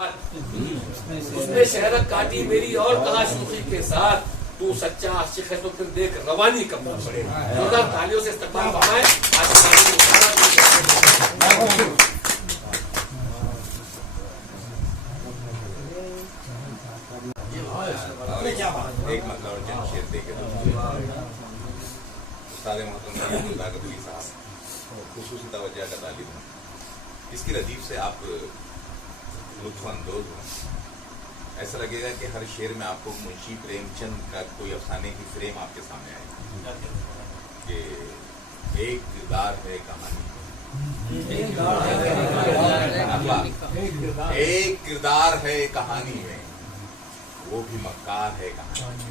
उसने शहरक काटी मेरी और कहा शूखी के साथ, तू सच्चा आशिक है तो फिर देख रवानी करना पड़ेगा। जोरदार तालियों से इस्तकबाल फरमाएं। एक मतलब जन शेर देखे तो उस्ताद मोहतरम साहब खुसूसी तवज्जो का तालिब है। इसकी रदीफ से आप लुत्फ अंदोज हो, ऐसा लगेगा कि हर शेर में आपको मुंशी प्रेमचंद का कोई अफसाने की फ्रेम आपके सामने आएगी कि एक किरदार है कहानी, एक किरदार है कहानी में, वो भी मक्कार है कहानी।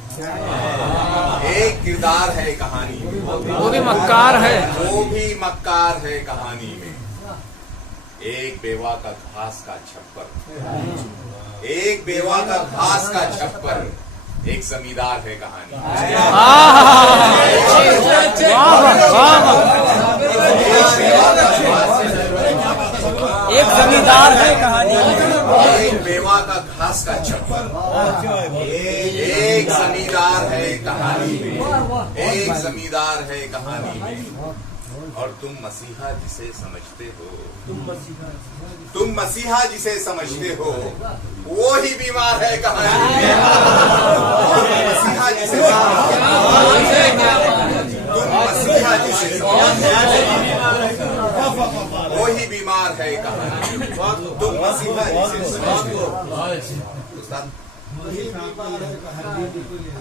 एक किरदार है कहानी में, वो भी मक्कार है, वो भी मक्कार है कहानी में। एक बेवा का घास का छप्पर, एक बेवा का घास का छप्पर, एक जमींदार है कहानी। एक जमींदार है कहानी, एक बेवा का घास का छप्पर, एक जमींदार है कहानी में, एक जमींदार है कहानी में। और तुम मसीहा जिसे समझते हो, तुम मसीहा जिसे समझते हो, वो ही बीमार है कहानी में। मसीहा जिसे तुम मसीहा जिसे वो ही बीमार है कहानी। तुम मसीहा जिसे समझते हो,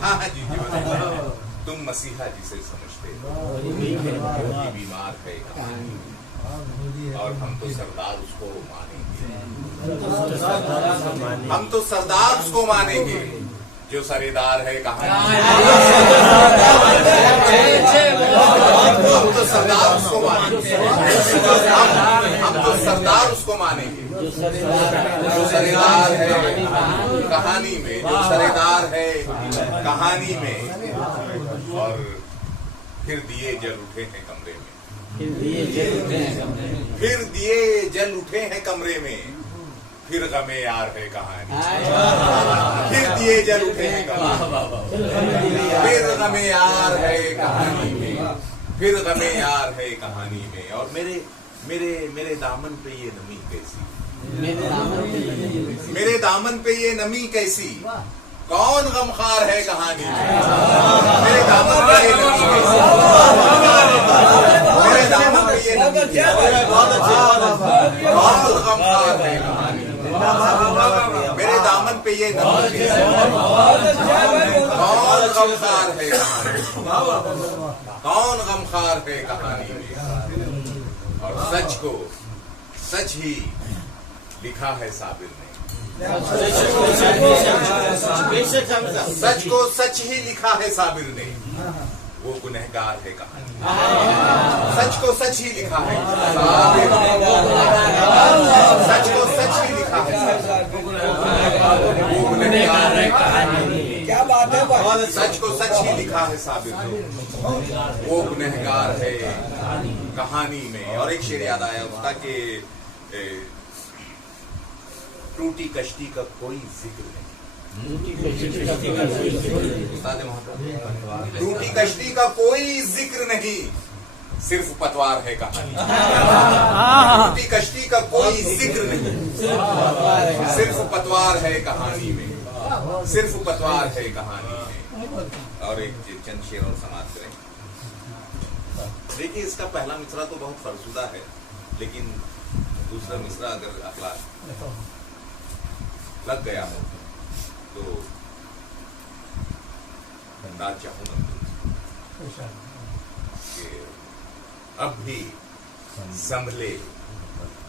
हाँ जी जी बताइए। तुम मसीहा जिसे समझते हो, वो ही बीमार है कहानी। और हम तो सरदार उसको मानेंगे, हम तो सरदार उसको मानेंगे जो सरेदार है कहानी। हम तो सरदार उसको मानेंगे, हम तो सरदार उसको मानेंगे जो सरेदार है कहानी में, जो सरेदार है कहानी में। और फिर दिए जल उठे हैं कमरे में, फिर दिए जल उठे हैं कमरे में, फिर गमे यार है कहानी। फिर दिए जल उठे हैं कमरे में, फिर गमे यार है कहानी में, फिर गमे यार है कहानी में। और मेरे मेरे मेरे दामन पे ये नमी कैसी, मेरे दामन पे ये नमी कैसी, कौन गमखार है कहानी में। मेरे दामन पे ये नमी कैसी, मेरे दामन पे ये नमी कैसी, कौन गमखार है कहानी में। मेरे दामन पे ये नमी कैसी, कौन गमखार है कहानी में, कौन गमखार है कहानी में। और सच को सच ही लिखा है साबिर ने, सच को सच ही लिखा है साबिर ने, वो गुनहगार है कहानी। सच को सच ही लिखा है साबिर ने, सच को सच ही लिखा है, वो गुनहगार है कहानी। क्या बात है, सच को सच ही लिखा है साबिर ने, वो गुनहगार है कहानी में। और एक शेर याद आया उसका कि टूटी कश्ती का कोई जिक्र नहीं, टूटी कश्ती का कोई जिक्र नहीं, सिर्फ पतवार है कहानी। टूटी कश्ती का कोई जिक्र नहीं, सिर्फ पतवार है कहानी में, सिर्फ पतवार है कहानी में। और एक चंद शेर और समाप्त करें। देखिए, इसका पहला मिसरा तो बहुत फरसुदा है, लेकिन दूसरा मिसरा अगर अखलाक लग गया हो तो अंदाज चाहूंगा कि अब भी संभले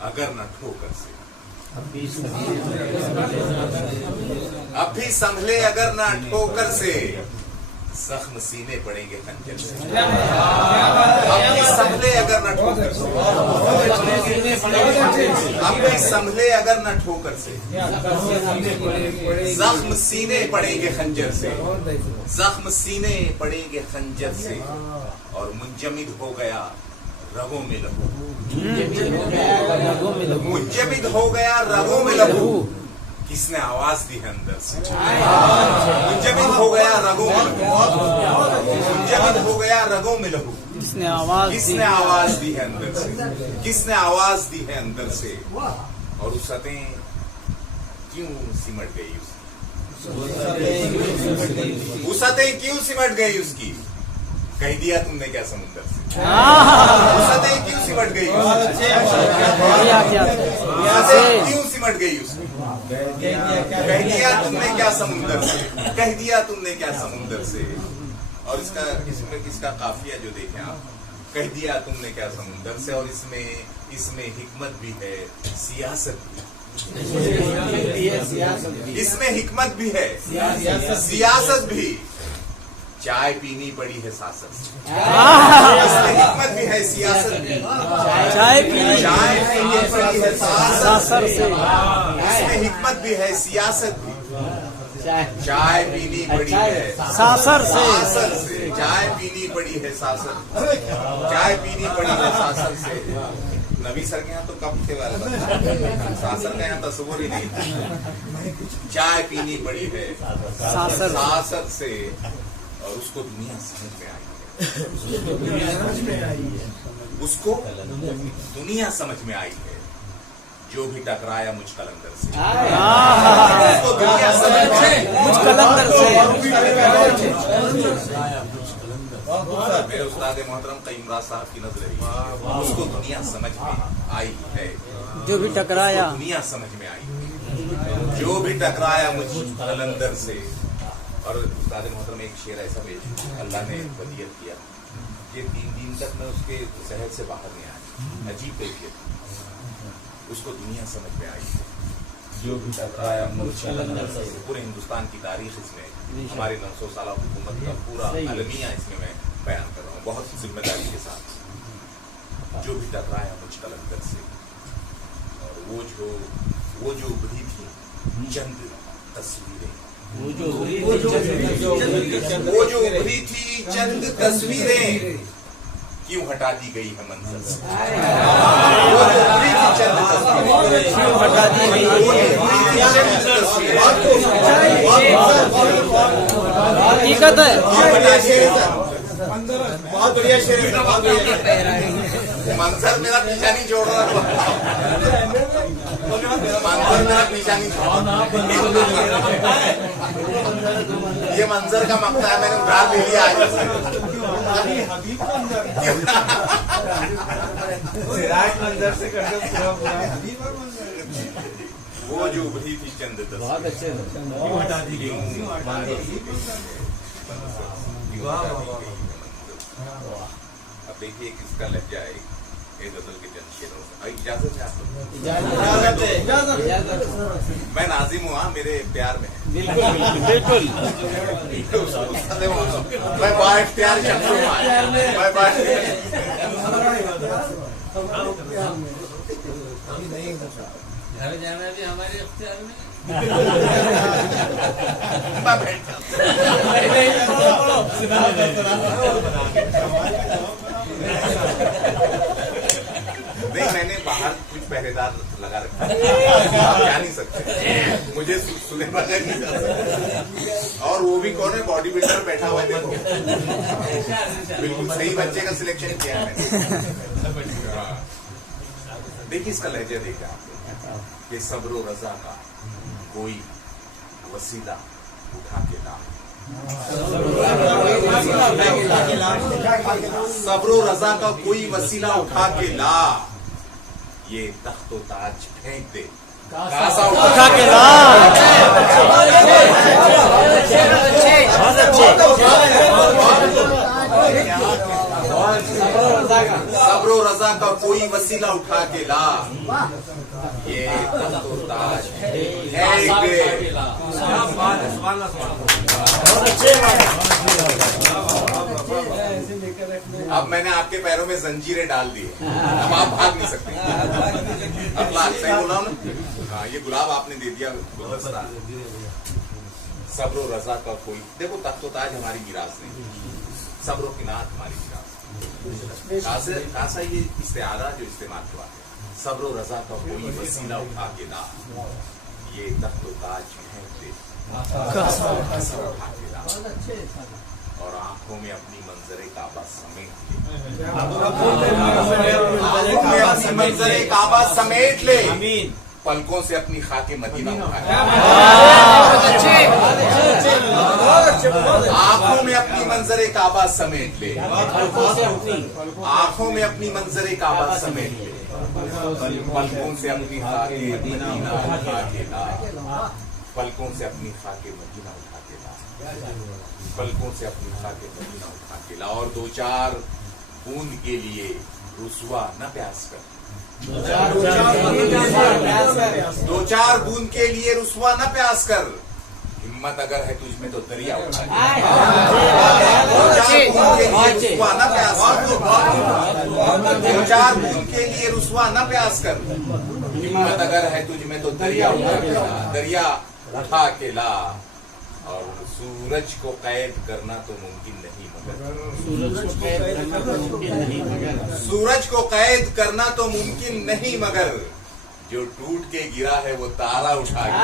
अगर न ठोकर से, अब भी संभले अगर न ठोकर से, जख्म सीने पड़ेंगे खंजर से। अब भी संभले अगर न ठोकर से, अब भी संभले अगर न ठोकर से, जख्म सीने पड़ेंगे खंजर से, जख्म सीने पड़ेंगे खंजर से। और मुंजमिद हो गया रगों में लहू, मुंजमिद हो गया रगों में लहू, किसने आवाज दी है अंदर से। मुंजमिद हो गया रगों में लहू, मुंजमिद हो गया रगों में लहू। किसने आवाज दी है अंदर से, किसने आवाज दी है अंदर से। और उसतें क्यों सिमट गई उसकी, उसतें क्यों सिमट गई उसकी। कह दिया तुमने क्या समुंदर से। उसतें क्यों सिमट गई उसकी, क्यों सिमट गई उसकी। कह दिया तुमने क्या समुंदर से, कह दिया तुमने क्या समुंदर से। और इसका काफिया जो देखें आप, कह दिया तुमने क्या समुंदर से। और इसमें हिकमत भी है, सियासत भी, इसमें हिकमत भी है, सियासत भी। चाय पीनी पड़ी है सासर से। इसमें हिकमत भी है, सियासत भी। चाय पीनी पड़ी है सासर से। इसमें हिकमत भी है, सियासत भी। चाय पीनी पड़ी है सासर से। चाय पीनी पड़ी है सासर, चाय पीनी पड़ी है सासर से। नबी सर के यहाँ तो कब थे वाला, सासर के यहाँ तस्वुर ही नहीं था। चाय पीनी पड़ी है सासर से। और उसको दुनिया समझ में आई है, उसको दुनिया समझ में आई है। जो भी टकराया मुझ कलंदर से, उसको दुनिया समझ में आई, मुझ कलंदर से। मेरे उस्ताद मोहतरम इमरान साहब की नजर, उसको दुनिया समझ में आई है। जो भी टकराया, दुनिया समझ में आई, जो भी टकराया मुझ कलंदर से। और उस्ताद मोहतरम एक शेर ऐसा भेज, अल्लाह ने वसीयत किया कि 3 दिन तक मैं उसके शहर से बाहर नहीं आया। अजीब कैफियत, उसको दुनिया समझ में आई। जो भी टकराया मुझ कलंदर से। पूरे हिंदुस्तान की तारीख इसमें, हमारे 900 साल हुकूमत का पूरा अलमिया इसमें मैं बयान कर रहा हूँ, बहुत जिम्मेदारी के साथ। जो भी टकराया मुझ कलंदर से। और वो जो उभरी थी चंद तस्वीरें, वो जो उभरी थी चंद तस्वीरें, क्यों हटा दी गई है मंजर से। वो जो उभरी थी चंद तस्वीरें, क्यों हटा दी गई है हकीकत है। बहुत बढ़िया शेर, मंजर मेरा पीछा नहीं छोड़ रहा, मंजर मेरा पीछा नहीं छोड़ रहा। ये मंजर का मकता है, मैंने उधार ले लिया आज। मंजर से वो जो उभरी थी चंद, बहुत अच्छे हटा दी गई। अब देखिए किसका लहजा है ये गजल के चंद शेरों से। इजाजत है आपको? मैं नाजिम हुआ, मेरे प्यार में। बिल्कुल। मैं बाइख्तियार शख्स हूं, मैं बाइख्तियार। घर जाना भी हमारे इख्तियार में। नहीं, मैंने बाहर कुछ पहरेदार लगा रखा है, आप जा नहीं सकते, मुझे सुने बगैर नहीं जा सकते। और वो भी कौन है, बॉडी बिल्डर बैठा हुआ है, देखो बिल्कुल सही बच्चे का सिलेक्शन किया है मैंने। देखिए इसका लहजा देखा कि सब्र व रजा का कोई वसीला उठा के ला, सब्र व रजा का कोई वसीला उठा के ला। ये तख्तो ताज फेंक दे, उठा के ला। सब्र व रजा का कोई वसीला उठा के ला। ये तख्तो ताज फेंक दे। अब मैंने आपके पैरों में जंजीरें डाल दी, अब आप भाग नहीं सकते। अब सही बोला ना? हाँ, ये गुलाब आपने दे दिया गुलदस्ता। सब्र व रजा का कोई, देखो तख्तो ताज हमारी मीरास नहीं, सब्र की नात हमारी मीरास। खासा ये इस्तेआरा जो इस्तेमाल हुआ है, सब्र व रजा का कोई वसीला उठा के ला। ये तख्तो ताज महक दे उठा के ला और आंखों में अपनी मंजरे काबा समेट ले आंखों में अपनी मंजरे काबा समेट ले पलकों से अपनी खाके मदीना उठा के आंखों में अपनी मंजरे काबा समेट ले आंखों में अपनी मंजरे काबा समेट ले पलकों से अपनी खाके मदीना उठा के ला पलकों से अपनी खाके मदीना उठा के ला पलकों से अपनी खाके मदीना उठा के ला और दो चार बूंद के लिए रुसवा न प्यास कर दो चार बूंद के लिए रुसवा न प्यास कर हिम्मत अगर है तुझ में तो दरिया उठा दो चार बूंद के लिए रुसवा न प्यास कर दो चार बूंद के लिए रुसवा न प्यास कर हिम्मत अगर है तुझ में तो दरिया उठा के ला और सूरज को कैद करना तो मुमकिन नहीं मगर सूरज को कैद करना तो मुमकिन नहीं मगर जो टूट के गिरा है वो तारा उठा के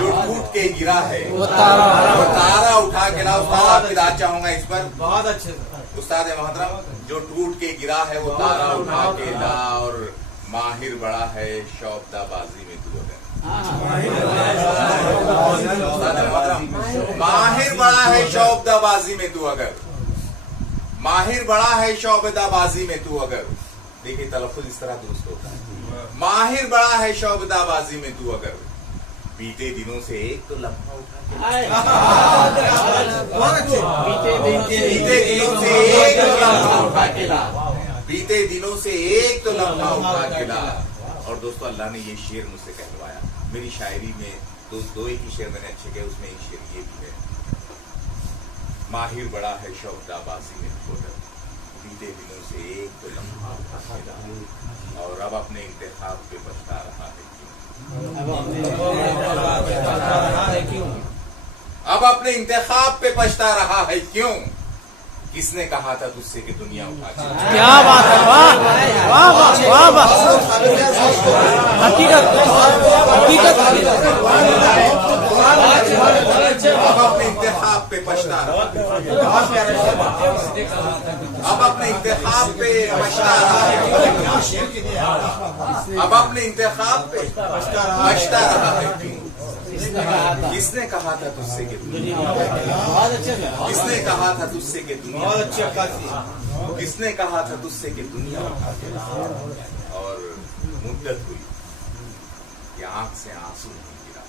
जो टूट के गिरा है वो तारा उठा के ला। उस्ताद आपकी राय चाहूंगा इस पर। बहुत अच्छे उस्ताद मोहतरम, जो टूट के गिरा है वो तारा उठा के ला और माहिर बड़ा है शौकदाबाजी में तू अगर माहिर बड़ा है शौकदाबाजी में तू अगर माहिर बड़ा है शौकदाबाजी में तू अगर देखिए तलफ़ुज़ इस तरह दुरुस्त होता है। माहिर बड़ा है शौकदाबाजी में तू अगर बीते दिनों से एक तो लम्हा उठा के बीते दिनों से एक तो लम्हा उठा के ला बीते दिनों से एक तो लम्हा उठा के ला। और दोस्तों अल्लाह ने ये शेर मुझसे कहलवाया। मेरी शायरी में दो एक ही शेर मैंने अच्छे कहे, उसमें एक शेर ये भी है, माहिर बड़ा है शौकदाबाजी में तू अगर बीते दिनों से एक तो लम्हा उठा के ला और अब अपने इंतखाब पे पछता रहा है क्यों अब अपने इंतखाब पे पछता रहा है क्यों। किसने कहा था तुझसे कि दुनिया उठा के क्या बात है, वाह वाह वाह वाह हकीकत अब अपने इंतखाब पे पछता रहा अब अपने इंतखाब पे पछता रहा है अब अपने इंतखाब पे पछता रहा है क्यों। किसने कहा था तुझसे कि दुनिया किसने कहा था तुझसे कि दुनिया किसने कहा था तुझसे कि दुनिया उठा के ला। और मुद्दत हुई कि आंख से आंसू नहीं गिरा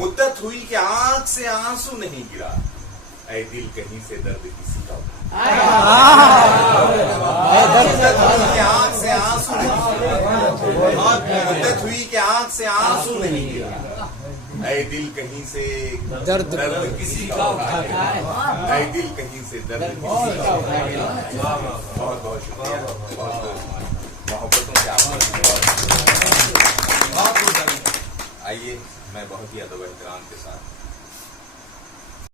मुद्दत हुई कि आंख से आंसू नहीं गिरा। ऐ दिल कहीं से दर्द किसी का मुद्दत हुई कि आंख से आंसू नहीं मुद्दत हुई कि आंख से आंसू नहीं गिरा। ऐ दिल कहीं से दर्द किसी का उठा के ऐ दिल कहीं से दर्द किसी का उठा के। बहुत बहुत शुक्रिया, बहुत मोहब्बतों से आप आइए मैं बहुत ही अदब एहतराम के साथ